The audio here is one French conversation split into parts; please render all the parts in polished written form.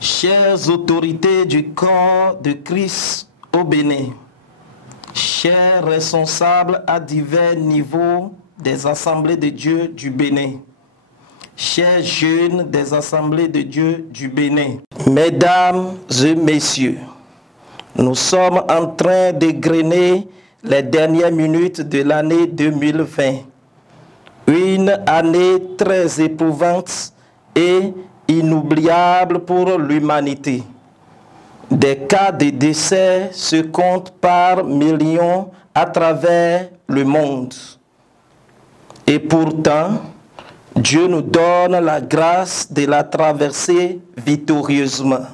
Chères autorités du corps de Christ au Bénin, chers responsables à divers niveaux des assemblées de Dieu du Bénin, chers jeunes des assemblées de Dieu du Bénin, mesdames et messieurs, nous sommes en train d'égrener les dernières minutes de l'année 2020. Une année très éprouvante et inoubliable pour l'humanité. Des cas de décès se comptent par millions à travers le monde. Et pourtant, Dieu nous donne la grâce de la traverser victorieusement.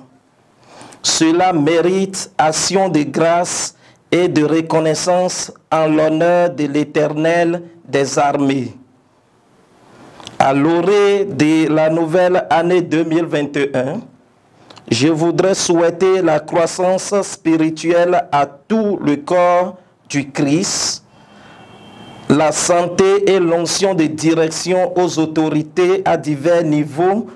Cela mérite action de grâce et de reconnaissance en l'honneur de l'Éternel des armées. À l'orée de la nouvelle année 2021, je voudrais souhaiter la croissance spirituelle à tout le corps du Christ, la santé et l'onction de direction aux autorités à divers niveaux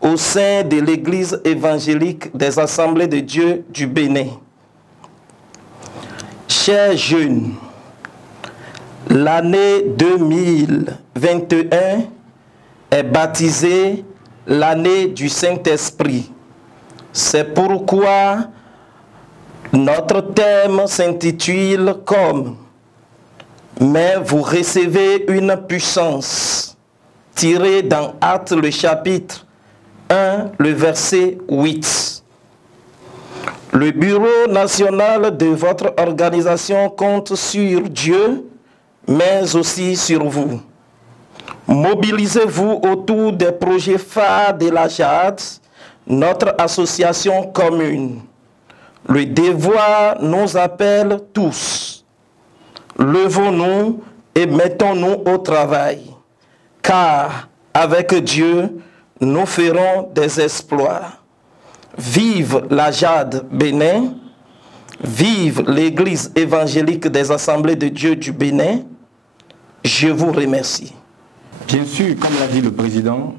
au sein de l'Église évangélique des Assemblées de Dieu du Bénin. Chers jeunes, l'année 2021 est baptisée l'année du Saint-Esprit. C'est pourquoi notre thème s'intitule comme « Mais vous recevez une puissance » tiré dans Actes le chapitre 1, le verset 8. Le bureau national de votre organisation compte sur Dieu, mais aussi sur vous. Mobilisez-vous autour des projets phares de la JAD, notre association commune. Le devoir nous appelle tous. Levons-nous et mettons-nous au travail, car avec Dieu, nous ferons des exploits. Vive la JAD Bénin, vive l'Église évangélique des Assemblées de Dieu du Bénin. Je vous remercie. Bien sûr, comme l'a dit le président,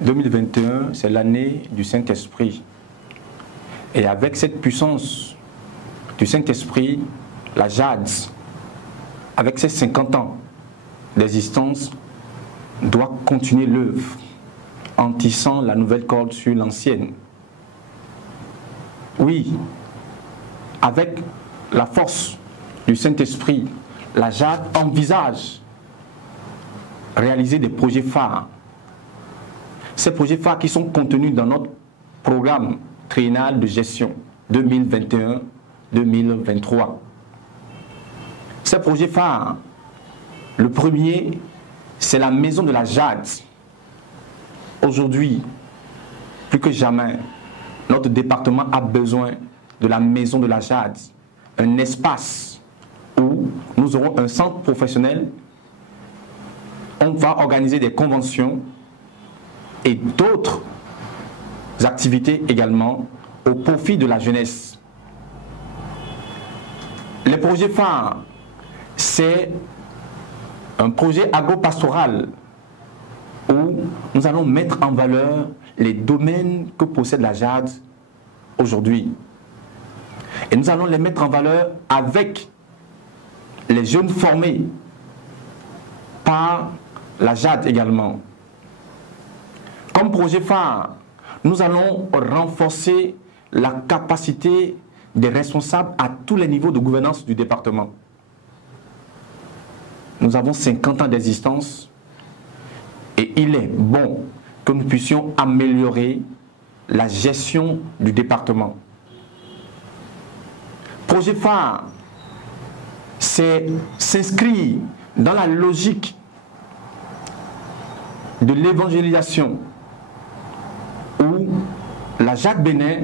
2021, c'est l'année du Saint-Esprit. Et avec cette puissance du Saint-Esprit, la JAD, avec ses 50 ans d'existence, doit continuer l'œuvre en tissant la nouvelle corde sur l'ancienne. Oui, avec la force du Saint-Esprit, la JAD envisage réaliser des projets phares. Ces projets phares qui sont contenus dans notre programme triennal de gestion 2021-2023. Ces projets phares, le premier, c'est la maison de la JAD. Aujourd'hui, plus que jamais, notre département a besoin de la maison de la JAD, un espace où nous aurons un centre professionnel. On va organiser des conventions et d'autres activités également au profit de la jeunesse. Les projets phares, c'est un projet agropastoral où nous allons mettre en valeur les domaines que possède la JAD aujourd'hui. Et nous allons les mettre en valeur avec les jeunes formés par la JAD également. Comme projet phare, nous allons renforcer la capacité des responsables à tous les niveaux de gouvernance du département. Nous avons 50 ans d'existence et il est bon que nous puissions améliorer la gestion du département. Projet phare, c'est s'inscrire dans la logique de l'évangélisation où la JAD Bénin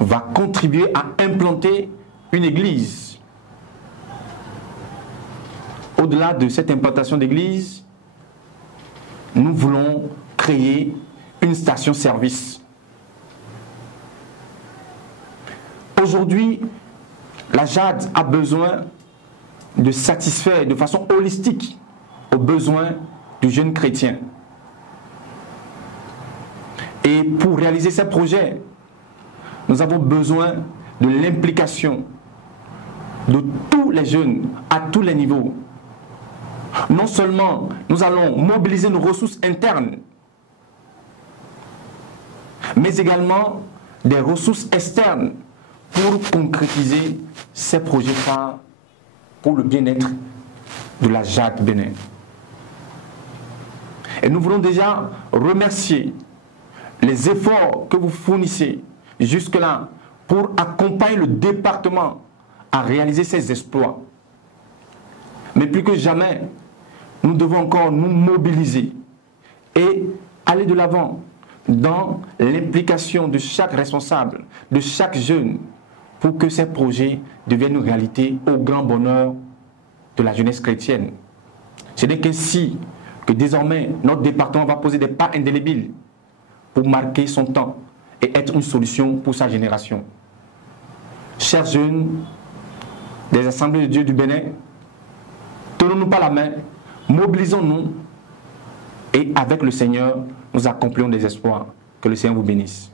va contribuer à implanter une église. Au-delà de cette implantation d'église, nous voulons créer une station-service. Aujourd'hui, la JAD a besoin de satisfaire de façon holistique aux besoins du jeune chrétien. Et pour réaliser ces projets, nous avons besoin de l'implication de tous les jeunes à tous les niveaux. Non seulement nous allons mobiliser nos ressources internes, mais également des ressources externes pour concrétiser ces projets phares pour le bien-être de la JAC Bénin. Et nous voulons déjà remercier les efforts que vous fournissez jusque-là pour accompagner le département à réaliser ses exploits. Mais plus que jamais, nous devons encore nous mobiliser et aller de l'avant dans l'implication de chaque responsable, de chaque jeune, pour que ces projets deviennent une réalité au grand bonheur de la jeunesse chrétienne. Ce n'est qu'ainsi que désormais notre département va poser des pas indélébiles pour marquer son temps et être une solution pour sa génération. Chers jeunes des Assemblées de Dieu du Bénin, tenons-nous par la main, mobilisons-nous et avec le Seigneur, nous accomplirons des espoirs. Que le Seigneur vous bénisse.